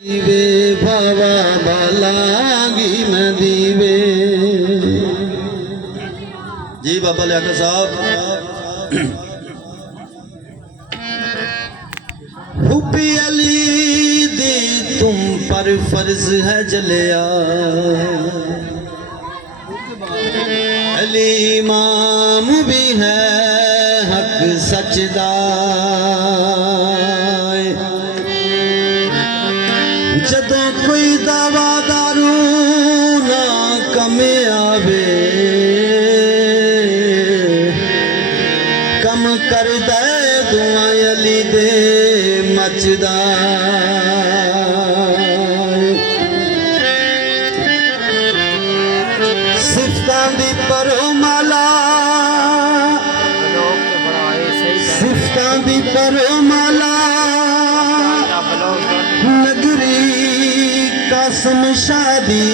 दीवे बाबा बालागी मैं दीवे जी बाबा लियाकत साहब हुब्बे अली दे तुम पर फर्ज है जलिया अली इमाम भी है हक सचदा जदों कोई दावा दारू ना कमे आवे कम कर दे दुआ अली दे मचदा सिफतां दी परो माला सिफतां दी परो माला नगरी कसम शादी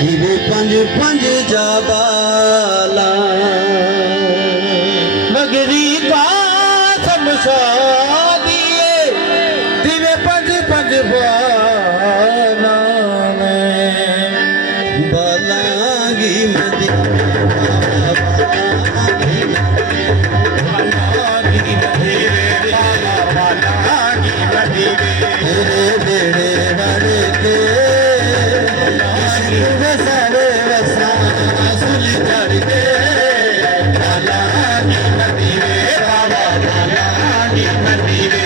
दिवे पंज पंज जाबाला नगरी कसम शादी दिवे पंज पंज बाला बालागी मदी तेरे बेड़े बन के सारे वसा सुल चढ़ के बालागी मदीने बाबा बालागी मदीने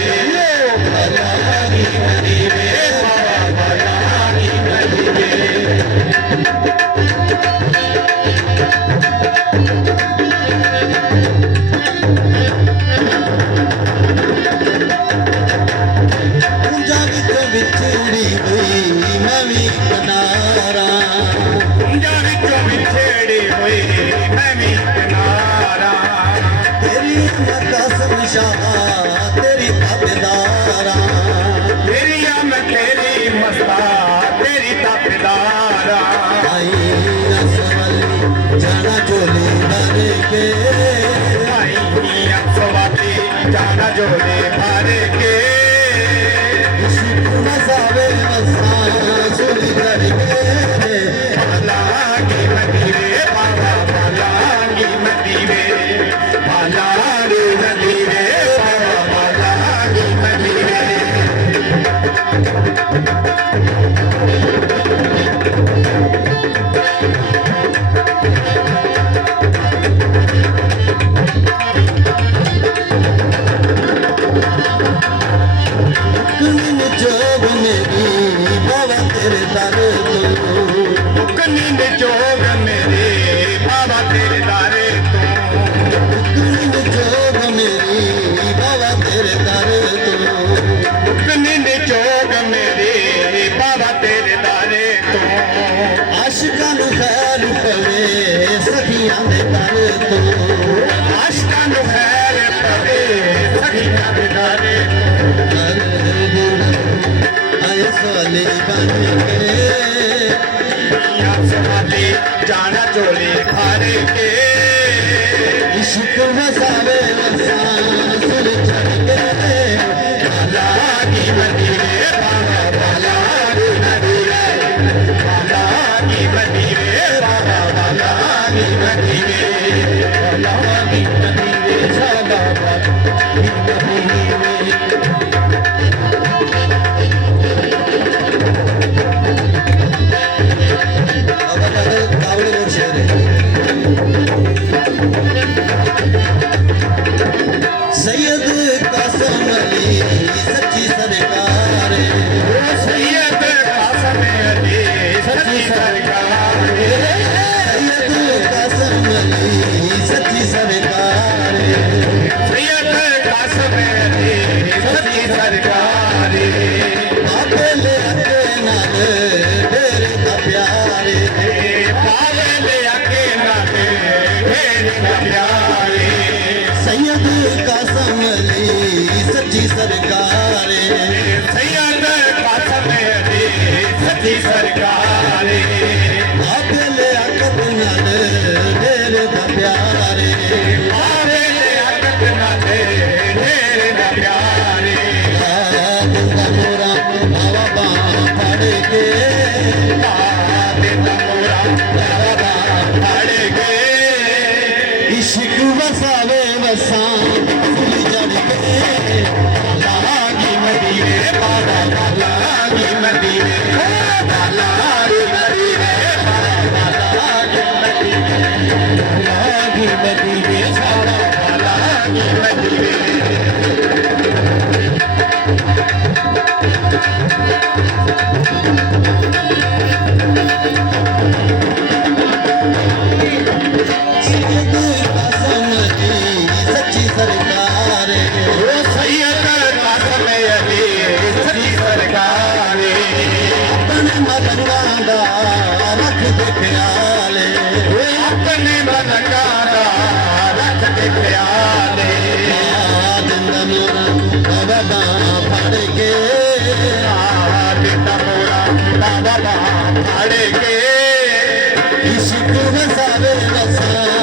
बालागी मदीने बाबा बालागी मदीने बिछड़ी हुई मैं भी किनारा बिछड़ी हुई मैं भी किनारा तेरी कसम शाह तेरी ताबेदारा तेरी मैं तेरी मस्ता तेरी ताबेदारा आई असवल जाना चोली भर के आई असवाली जाना चोली भर के मसावे वसा सुल करके बालागी मदीने बाबा बालागी मदीने बालागी मदीने बाबा बालागी मदीने जोग मेरी बाबा तेरे दर तो नींद जोग मेरे बाबा तेरे दारे तो जोग मेरी बाबा तेरे दर तो नींद जोग मेरे बाबा तेरे दारे तो आशिकां नूं खैर पवे सखियां दे दर तो आशिकां नूं खैर पवे सखियां दे दारे आए सोले बन के सवाली जाना चोली भर के इश्क वसावे वसा सुर चढ़ के बालागी मदीने बाबा बालागी मदीने बालागी मदीने बाबा बालागी मदीने बालागी मदीने सादा बालागी मदीने कावड़े रोड शेर सैयद कासम अली सच्ची सरकार सैयद कासम अली सच्ची सरकार सैयद कासम अली सच्ची सरकार सैयद कासम अली सच्ची सरकार आपे ले आके नाल तेरे दा प्यारे पावे ले आके नाले ढेर प्यारे सैयद कासम अली सच्ची सरकार सैयद कासम अली सच्ची सरकार आपे ले आके नाल तेरे दा प्यारे पावे ले आके नाले ढेर प्यारे ਆਸ਼ਿਕ ਵਸਾਵੇ ਵਸਾਵੇ